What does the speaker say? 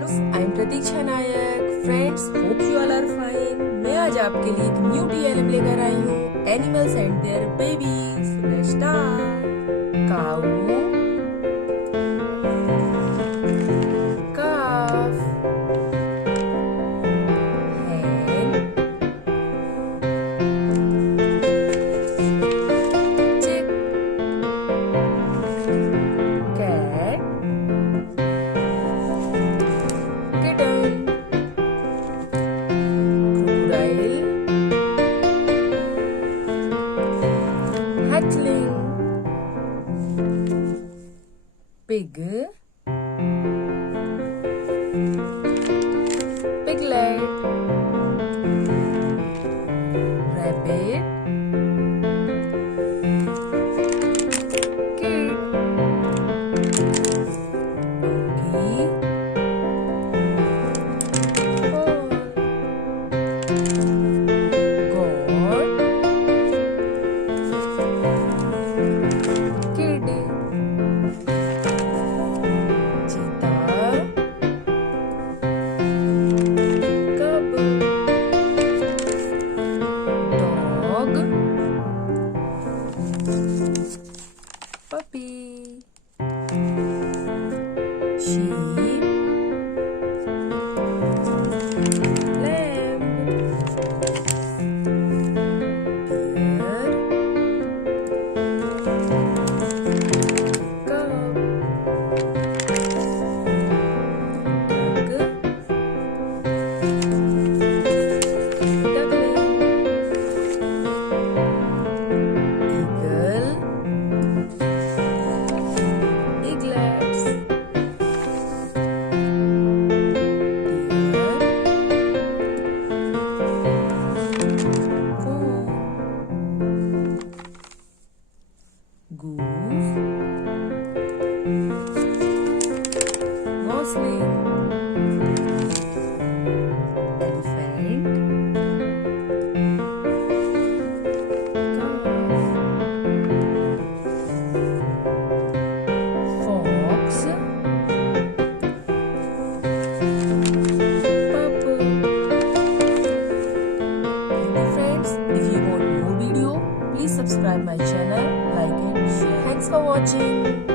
I'm Pratiksha Nayak. Friends, hope you all are fine. मैं आज आपके लिए एक न्यू TLM लेकर आई हूँ. Animals and their babies. Let's start. Cow, calf, hen, chick, cat, kitten, crocodile, hatchling, pig, piglet, rabbit, kid, donkey, owl, goat, kid, cheetah, cub, dog, puppy, sheep, lamb, deer, cow, duck, duckling, eagle, eaglets, deer, coon, goose, gosling, elephant, calf, fox, pup. Thank you friends. If you want more video, please subscribe my channel, like and share. Thanks for watching.